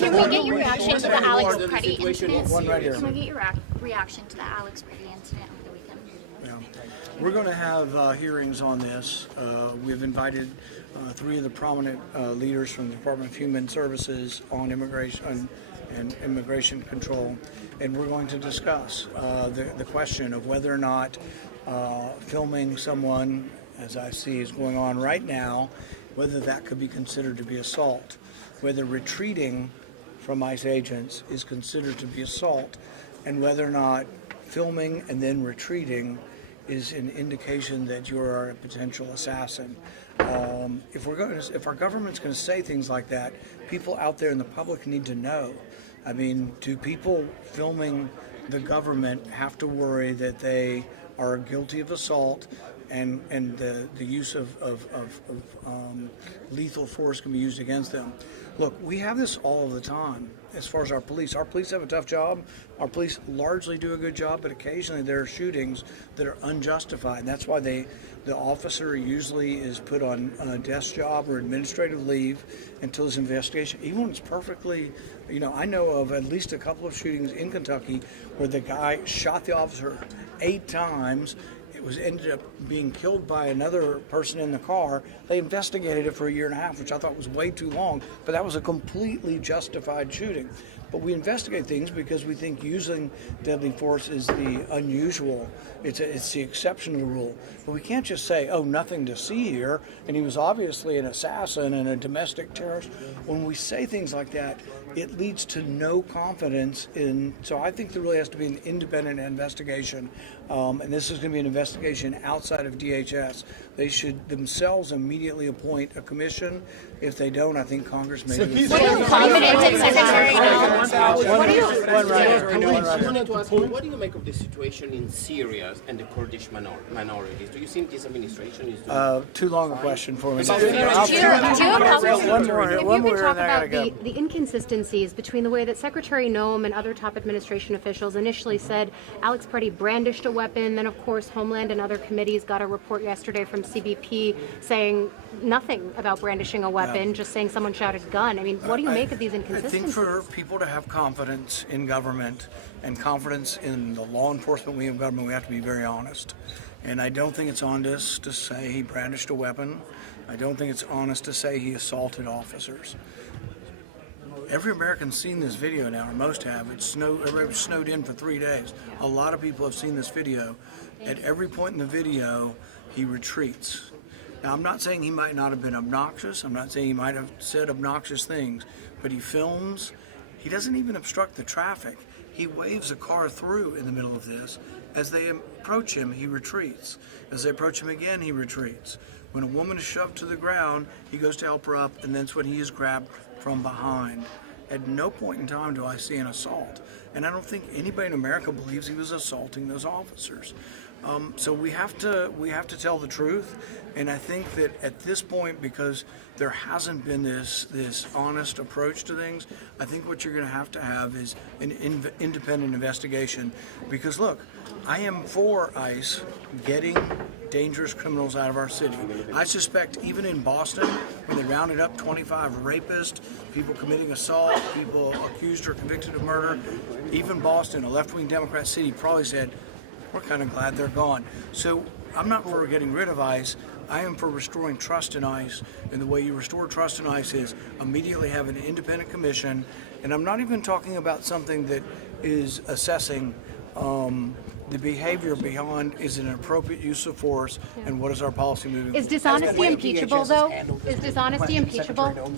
Can we get your reaction to the Alex Pretti incident? One right here. Can we get your reaction to the Alex Pretti incident over the weekend? Yeah. We're going to have hearings on this. We've invited three of the prominent leaders from the Department of Human Services on immigration and immigration control, and we're going to discuss the question of whether or not filming someone, as I see is going on right now, whether that could be considered to be assault, whether retreating from ICE agents is considered to be assault, and whether or not filming and then retreating is an indication that you are a potential assassin. If our government's going to say things like that, people out there in the public need to know. I mean, do people filming the government have to worry that they are guilty of assault and the use of lethal force can be used against them? Look, we have this all of the time as far as our police. Our police have a tough job. Our police largely do a good job, but occasionally there are shootings that are unjustified. That's why the officer usually is put on a desk job or administrative leave until his investigation, even when it's perfectly, I know of at least a couple of shootings in Kentucky where the guy shot the officer 8 times. It ended up being killed by another person in the car. They investigated it for 1.5 years, which I thought was way too long, but that was a completely justified shooting. But we investigate things because we think using deadly force is the unusual. It's the exception to the rule. But we can't just say, oh, nothing to see here, and he was obviously an assassin and a domestic terrorist. When we say things like that, it leads to no confidence in. So I think there really has to be an independent investigation, and this is going to be an investigation outside of DHS. They should themselves immediately appoint a commission. If they don't, I think Congress may do it. What are you confident in Secretary Noem? What do you make of the situation in Syria and the Kurdish minorities? Do you think this administration is doing Too long a question for me. If you could talk about the inconsistencies between the way that Secretary Noem and other top administration officials initially said Alex Pretti brandished a weapon, then of course Homeland and other committees got a report yesterday from CBP saying nothing about brandishing a weapon, just saying someone shouted gun. I mean, what do you make of these inconsistencies? I think for people to have confidence in government and confidence in the law enforcement wing of government, we have to be very honest. And I don't think it's honest to say he brandished a weapon. I don't think it's honest to say he assaulted officers. Every American's seen this video now, or most have. Everybody was snowed in for 3 days. A lot of people have seen this video. At every point in the video, he retreats. Now, I'm not saying he might not have been obnoxious. I'm not saying he might have said obnoxious things, but he films. He doesn't even obstruct the traffic. He waves a car through in the middle of this. As they approach him, he retreats. As they approach him again, he retreats. When a woman is shoved to the ground, he goes to help her up, and that's when he is grabbed from behind. At no point in time do I see an assault. And I don't think anybody in America believes he was assaulting those officers. So we have to tell the truth, and I think that at this point, because there hasn't been this honest approach to things, I think what you're going to have is an independent investigation. Because look, I am for ICE getting dangerous criminals out of our city. I suspect even in Boston, when they rounded up 25 rapists, people committing assault, people accused or convicted of murder, even Boston, a left-wing Democrat city, probably said, we're kind of glad they're gone. So I'm not for getting rid of ICE. I am for restoring trust in ICE. And the way you restore trust in ICE is immediately have an independent commission. And I'm not even talking about something that is assessing the behavior beyond is it an appropriate use of force and what is our policy moving forward. Is dishonesty impeachable, though? Is dishonesty impeachable?